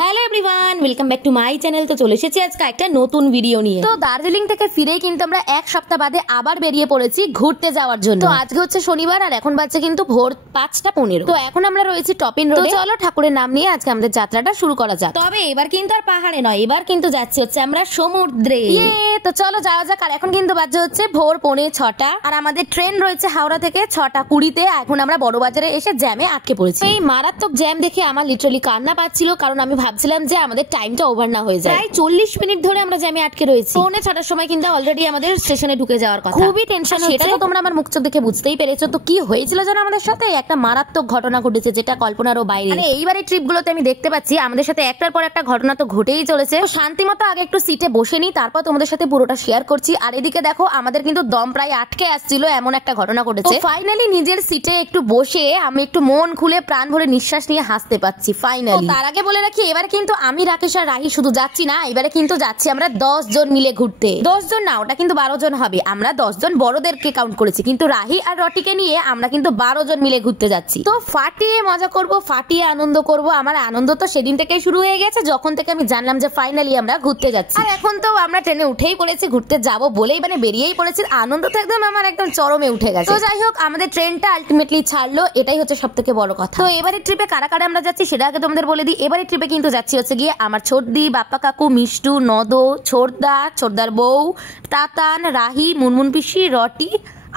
Hello everyone, welcome back to my channel. তো চলে এসেছি আজকে একটা নতুন ভিডিও নিয়ে। তো দার্জিলিং থেকে ফিরেই কিন্তু আমরা এক সপ্তাহ বাদে আবার বেরিয়ে পড়েছি ঘুরতে যাওয়ার জন্য। তো আজকে হচ্ছে শনিবার আর এখন বাজছে কিন্তু ভোর 5:15। তো এখন আমরা রয়েছি টপিন রোডে। চলো ঠাকুরের নাম নিয়ে আজকে আমাদের যাত্রাটা শুরু করা যাক। তবে এবার কিন্তু আর পাহাড়ে নয়, এবার কিন্তু যাচ্ছি হচ্ছে আমরা সমুদ্রে। তো চলো যাওয়া যাক। আর এখন কিন্তু বাজছে হচ্ছে ভোর 5:45 আর আমাদের ট্রেন রয়েছে হাওড়া থেকে 6:20-তে। এখন আমরা বড়বাজারে এসে জ্যামে আটকে পড়েছি। এই মারাত্মক জ্যাম দেখে আমার লিটারালি কান্না পাচ্ছিল, কারণ আমি ভাবছিলাম যে আমাদের টাইমটা ওভার না হয়ে যায়। প্রায় 40 মিনিট ধরে আমরা জ্যামে আটকে রয়েছি। 5:45-র সময় কিন্তু অলরেডি আমাদের স্টেশনে ঢুকে যাওয়ার কথা। খুবই টেনশন হচ্ছে, সেটা তো তোমরা আমার মুখ চোখ দেখে বুঝতেই পেরেছো। তো কি হয়েছিল জানো আমাদের সাথে? একটা মারাত্মক ঘটনা ঘটেছে যেটা কল্পনারও বাইরে। আরে এইবারে ট্রিপগুলোতে আমি দেখতে পাচ্ছি আমাদের সাথে একটার পর একটা ঘটনা তো ঘটেই চলেছে। শান্তিমতো আগে একটু সিটে বসে নি, তারপর তোমাদের সাথে পুরোটা শেয়ার করছি। আর এদিকে দেখো আমাদের কিন্তু দম প্রায় আটকে আসছিল, এমন একটা ঘটনা ঘটেছে। ফাইনালি নিজের সিটে একটু বসে আমি একটু মন খুলে প্রাণ ভরে নিঃশ্বাস নিয়ে হাসতে পাচ্ছি ফাইনালি। তার আগে বলে রাখি, এবারে কিন্তু আমি রাকেশ আর রাহি শুধু যাচ্ছি না, এবারে কিন্তু যাচ্ছি আমরা 10 জন মিলে ঘুরতে। 10 জন না, ওটা কিন্তু 12 জন হবে। আমরা 10 জন বড়দেরকে কাউন্ট করেছি, কিন্তু রাহি আর রটিকে নিয়ে আমরা কিন্তু 12 জন মিলে ঘুরতে যাচ্ছি। তো ফাটিয়ে মজা করব, ফাটিয়ে আনন্দ করব। আমার আনন্দ তো সেদিন থেকেই শুরু হয়ে গেছে, যখন থেকে আমি জানলাম যে ফাইনালি আমরা ঘুরতে যাচ্ছি। আর এখন তো আমরা ট্রেনে উঠেই পড়েছি, ঘুরতে যাব বলেই মানে বেরিয়েই পড়েছি। আনন্দ তো একদম আমার একদম চরমে উঠে গেছে। তো যাই হোক, আমাদের ট্রেনটা আলটিমেটলি ছাড়লো, এটাই হচ্ছে সবথেকে বড় কথা। তো এবারে ট্রিপে কারা কারা আমরা যাচ্ছি সেটা আগে তোমাদের বলে দিই। এবারে ট্রিপে কিন্তু যাচ্ছি হচ্ছে গিয়ে আমার ছোটদি, বাপ্পা কাকু, মিষ্টু, নদো, ছোটদা, ছোটদার বউ, তাতান, রাহি, মুনমুন পিসি, রটি,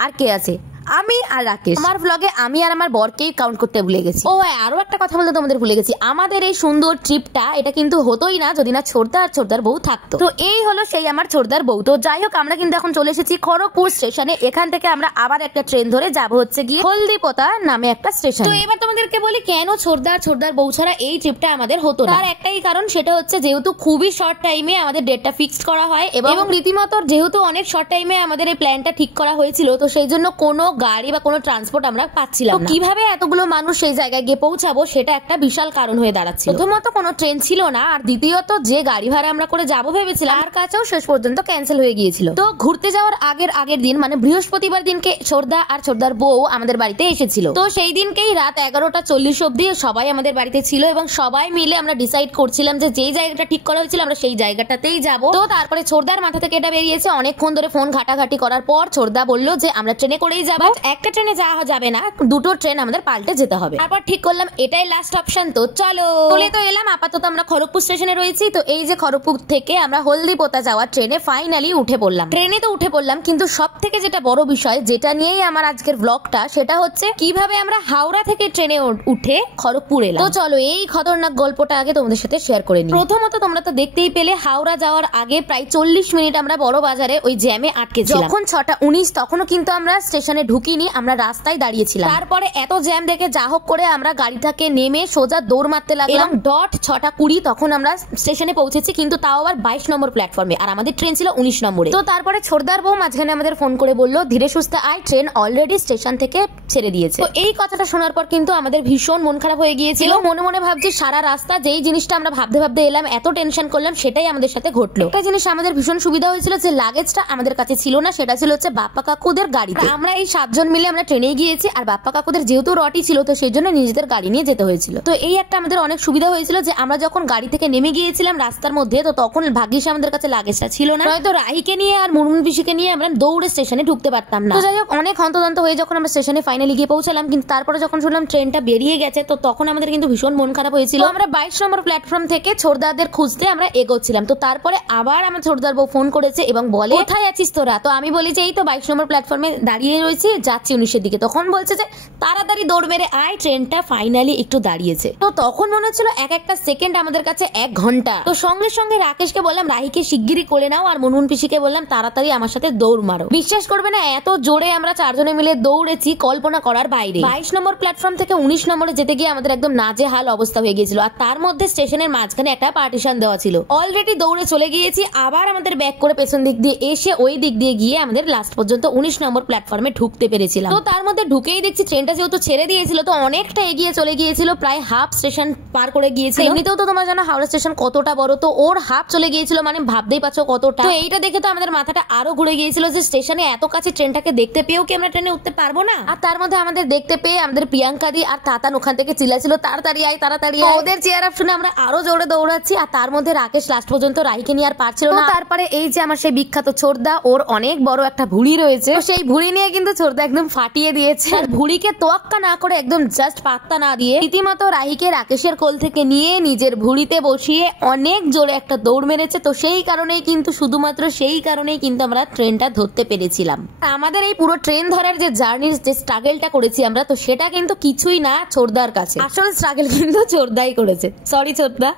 আর কে আছে? আমি আর রাকেশ। আমার ব্লগে আমি আর আমার বরকেই কাউন্ট করতে ভুলে গেছি। ও হ্যাঁ, আরো একটা কথা বলতে তোমাদের ভুলে গেছি। আমাদের এই সুন্দর ট্রিপটা এটা কিন্তু হতোই না যদি না ছোটদা আর ছোটদার বউ থাকতো। তো এই হলো সেই আমার ছোটদার বউ। তো যাই হোক, আমরা কিন্তু এখন চলে এসেছি খড়গপুর স্টেশনে। এখান থেকে আমরা আবার একটা ট্রেন ধরে যাব হচ্ছে গিয়ে হলদিপোতা নামে একটা স্টেশন। তো এবার তোমাদেরকে বলি কেন ছোটদার বউ ছাড়া এই ট্রিপটা আমাদের হতো না। তার একটাই কারণ, সেটা হচ্ছে যেহেতু খুবই শর্ট টাইমে আমাদের ডেটটা ফিক্সড করা হয় এবং রীতিমতো যেহেতু অনেক শর্ট টাইমে আমাদের এই প্ল্যানটা ঠিক করা হয়েছিল, তো সেই জন্য কোনো গাড়ি বা কোনো ট্রান্সপোর্ট আমরা পাচ্ছিলাম না। কিভাবে এতগুলো মানুষ সেই জায়গায় গিয়ে পৌঁছাবো সেটা একটা বিশাল কারণ হয়ে দাঁড়াচ্ছে। প্রথমত কোনো ট্রেন ছিল না, আর দ্বিতীয়ত যে গাড়ি ভাড়া আমরা করে যাবো ভেবেছিলাম তার কাছেও শেষ পর্যন্ত ক্যান্সেল হয়ে গিয়েছিল। তো ঘুরতে যাওয়ার আগের দিন মানে বৃহস্পতিবার দিনকে ছোটদা আর ছোটদার বউ আমাদের বাড়িতে এসেছিল। তো সেই দিনকেই রাত 11:40 অব্দি সবাই আমাদের বাড়িতে ছিল এবং সবাই মিলে আমরা ডিসাইড করছিলাম যে যেই জায়গাটা ঠিক করা হয়েছিল আমরা সেই জায়গাটাতেই যাবো। তো তারপরে ছোটদার মাথা থেকে এটা বেরিয়েছে। অনেকক্ষণ ধরে ফোন ঘাটাঘাটি করার পর ছোটদা বললো যে আমরা ট্রেনে করেই যাবো। একটা ট্রেনে যাওয়া যাবে না, দুটো ট্রেন আমাদের পাল্টে যেতে হবে। তারপর ঠিক করলাম এটাই লাস্ট অপশন। তো চলো চলে তো এলাম। আপাতত আমরা খড়গপুর স্টেশনে রয়েছি। তো এই যে খড়গপুর থেকে আমরা হলদিপোতা যাওয়ার ট্রেনে ফাইনালি উঠে পড়লাম। ট্রেনে তো উঠে পড়লাম, কিন্তু সব থেকে যেটা বড় বিষয় যেটা নিয়েই আমার আজকের ব্লগটা, সেটা হচ্ছে কিভাবে আমরা হাওড়া থেকে ট্রেনে উঠে খড়গপুর এলাম। তো চলো এই খতরনাক গল্পটা আগে তোমাদের সাথে শেয়ার করে নিই। প্রথমত তোমরা তো দেখতেই পেলে হাওড়া যাওয়ার আগে প্রায় 40 মিনিট আমরা বড় বাজারে ওই জ্যামে আটকে ছিলাম। যখন 6:19 তখনও কিন্তু আমরা স্টেশনে ঢুকিনি, আমরা রাস্তায় দাঁড়িয়েছিলাম। তারপরে এত জ্যাম দেখে যা হোক করে আমরা গাড়িটাকে নেমে সোজা দৌড় মারতে লাগলাম। ডট 6:20 তখন আমরা স্টেশনে পৌঁছেছি, কিন্তু তাও আবার 22 নম্বর প্ল্যাটফর্মে, আর আমাদের ট্রেন ছিল 19 নম্বরে। তো তারপরে ছোটদার বউ মাঝখানে আমাদের ফোন করে বললো ধীরে সুস্থে আয়, ট্রেন অলরেডি স্টেশন থেকে ছেড়ে দিয়েছে। তো এই কথাটা শোনার পর কিন্তু আমাদের ভীষণ মন খারাপ হয়ে গিয়েছিল। মনে মনে ভাবছি সারা রাস্তা যেই জিনিসটা আমরা ভাবতে এলাম, এত টেনশন করলাম, সেটাই আমাদের সাথে ঘটলো। একটা জিনিস আমাদের ভীষণ সুবিধা হয়েছিল যে লাগেজটা আমাদের কাছে ছিল না, সেটা ছিল হচ্ছে বাপ্পা কাকুদের গাড়িতে। আমরা এই 7 জন মিলে আমরা ট্রেনে গিয়েছি, আর বাপ্পা কাকুদের যেহেতু রটি ছিল তো সেই জন্য নিজেদের গাড়ি নিয়ে যেতে হয়েছিল। তো এই একটা আমাদের অনেক সুবিধা হয়েছিল যে আমরা যখন গাড়ি থেকে নেমে গিয়েছিলাম রাস্তার মধ্যে, তো তখন ভাগ্যিস আমাদের কাছে লাগেজটা ছিল না, হয়তো রাহিকে নিয়ে আর মুনমুন পিসিকে নিয়ে আমরা দৌড়ে স্টেশনে ঢুকতে পারতাম না। তো যাই হোক, অনেক হন্তদন্ত হয়ে যখন আমরা স্টেশনে ফাইনালি গিয়ে পৌঁছালাম, কিন্তু তারপরে যখন শুনলাম ট্রেনটা বেরিয়ে গেছে, তো তখন আমাদের কিন্তু ভীষণ মন খারাপ হয়েছিল। আমরা 22 নম্বর প্ল্যাটফর্ম থেকে ছোটদাদের খুঁজতে আমরা এগোচ্ছিলাম। তো তারপরে আবার আমার ছোটদার বউ ফোন করেছে এবং বলে কোথায় আছিস তোরা? তো আমি বলি যে এই তো 22 নম্বর প্ল্যাটফর্মে দাঁড়িয়ে রয়েছি, যাচ্ছি 19-এর দিকে। তখন বলছে যে তাড়াতাড়ি দৌড় মেরে আয়, ট্রেনটা ফাইনালি একটু দাঁড়িয়েছে। তো তখন মনে হচ্ছিল এক একটা সেকেন্ড আমাদের কাছে 1 ঘন্টা। তো সঙ্গে সঙ্গে রাকেশকে বললাম রাহিকে শিগগিরই কোলে নাও, আর মুনমুন পিসিকে বললাম তাড়াতাড়ি আমার সাথে দৌড় মারো। বিশ্বাস করবে না, এত জোরে আমরা 4 জনে মিলে দৌড়েছি কল্পনা করার বাইরে। 22 নম্বর প্ল্যাটফর্ম থেকে 19 নম্বরে যেতে গিয়ে আমাদের একদম নাজেহাল অবস্থা হয়ে গিয়েছিল। আর তার মধ্যে স্টেশনের মাঝখানে একটা পার্টিশন দেওয়া ছিল। অলরেডি দৌড়ে চলে গিয়েছি, আবার আমাদের ব্যাক করে পেছন দিক দিয়ে এসে ওই দিক দিয়ে গিয়ে আমাদের লাস্ট পর্যন্ত 19 নম্বর প্ল্যাটফর্মে ঢুকতে ঢুকতে পেরেছিলাম। তো তার মধ্যে ঢুকেই দেখছি ট্রেনটা যেহেতু ছেড়ে দিয়েছিল তো অনেকটা এগিয়ে চলে গিয়েছিল, প্রায় হাফ স্টেশন পার করে গিয়েছিল। এমনিতেও তো তোমরা জানো হাওড়া স্টেশন কতটা বড়, তো ওর হাফ চলে গিয়েছিল, মানে ভাবতেই পারছো কতটা। তো এইটা দেখে তো আমাদের মাথাটা আরো ঘুরে গিয়েছিল যে স্টেশনে এত কাছে ট্রেনটাকে দেখতে পেয়েও কি আমরা ট্রেনে উঠতে পারবো না। আর তার মধ্যে আমাদের দেখতে পেয়ে আমাদের প্রিয়াঙ্কা দি আর তাতান ওখান থেকে চিল্লাছিল তাড়াতাড়ি আয় তাড়াতাড়ি আয়। ওদের চেয়ার আপ শুনে আমরা আরো জোরে দৌড়াচ্ছি। আর তার মধ্যে রাকেশ লাস্ট পর্যন্ত রাহিকে নিয়ে আর পারছিল না। তারপরে এই যে আমার সেই বিখ্যাত ছোটদা, ওর অনেক বড় একটা ভুঁড়ি রয়েছে, সেই ভুঁড়ি নিয়ে কিন্তু ছোটদা একদম ফাটিয়ে দিয়েছে। আর ভুঁড়িকে তোয়াক্কা না করে একদম জাস্ট পাত্তা না দিয়ে রীতিমতো রাহিকে রাকেশের কোল থেকে নিয়ে নিজের ভুঁড়িতে বসিয়ে অনেক জোরে একটা দৌড় মেরেছে। তো সেই কারণেই কিন্তু, শুধুমাত্র সেই কারণেই কিন্তু আমরা ট্রেনটা ধরতে পেরেছিলাম। আমাদের এই পুরো ট্রেন ধরার যে জার্নির যে স্ট্রাগলটা করেছি আমরা, তো সেটা কিন্তু কিছুই না ছোটদার কাছে। আসলে স্ট্রাগল কিন্তু ছোটদাই করেছে। সরি ছোটদা।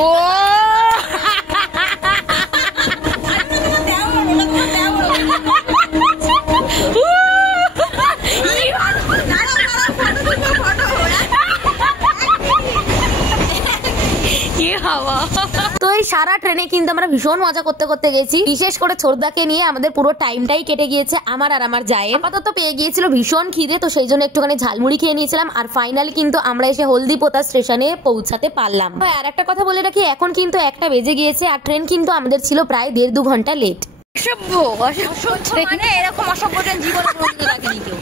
ও তো এই সারা ট্রেনে কিন্তু আমরা ভীষণ মজা করতে করতে গেছি। বিশেষ করে ছোটদাকে নিয়ে আমাদের পুরো টাইমটাই কেটে গিয়েছে আমার আর আমার জায়ের। আপাতত পেয়ে গিয়েছিল ভীষণ খিদে, তো সেই জন্য একটুখানি ঝালমুড়ি খেয়ে নিয়েছিলাম। আর ফাইনালি কিন্তু আমরা এসে হলদিপোতা স্টেশনে পৌঁছাতে পারলাম। আর একটা কথা বলে রাখি, এখন কিন্তু 1টা বেজে গিয়েছে আর ট্রেন কিন্তু আমাদের ছিল প্রায় 1.5-2 ঘন্টা লেট। অসভ্য মানে এরকম অসভ্য ট্রেন জীবনে কোনোদিনও রাখিনি কেউ।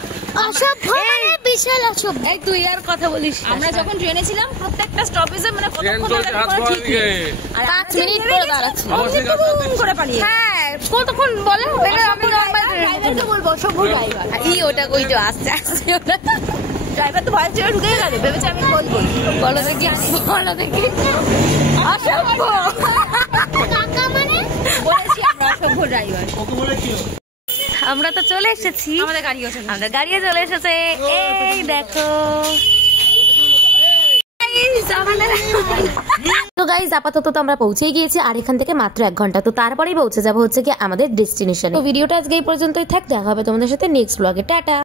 অসভ্য মানে বিশাল অসভ্য। এই তুই আর কথা বলিস। আমরা যখন ট্রেনে ছিলাম প্রত্যেকটা স্টপেজে মানে ট্রেন চলছে হাত বাড়ানো দিকে। আর 5 মিনিট করে দাঁড়াচ্ছি। করে পালিয়ে। হ্যাঁ কতক্ষণ বলে আমি নরমাল ড্রাইভারকে বলবো অসভ্য ড্রাইভার। ওটা কইটো আসছে আসছে ওটা ড্রাইভার তো ভয় ছেড়ে ঢুকে গেল, ভেবেছে আমি বলবো। বলো দেখি বলো দেখি অসভ্য কাকা মানে বলেছি আমরা অসভ্য ড্রাইভার। আমরা তো চলে এসেছি, আমাদের গাড়িও চলে আমাদের গাড়িও চলে এসেছে। এই দেখো তো গাইজ আপাতত তো আমরা পৌঁছেই গিয়েছি আর এখান থেকে মাত্র 1 ঘন্টা। তো তারপরেই পৌঁছে যাবো হচ্ছে কি আমাদের ডেস্টিনেশনে। তো ভিডিওটা আজকে এই পর্যন্তই থাক, দেখা হবে তোমাদের সাথে নেক্সট ব্লগে। টাটা।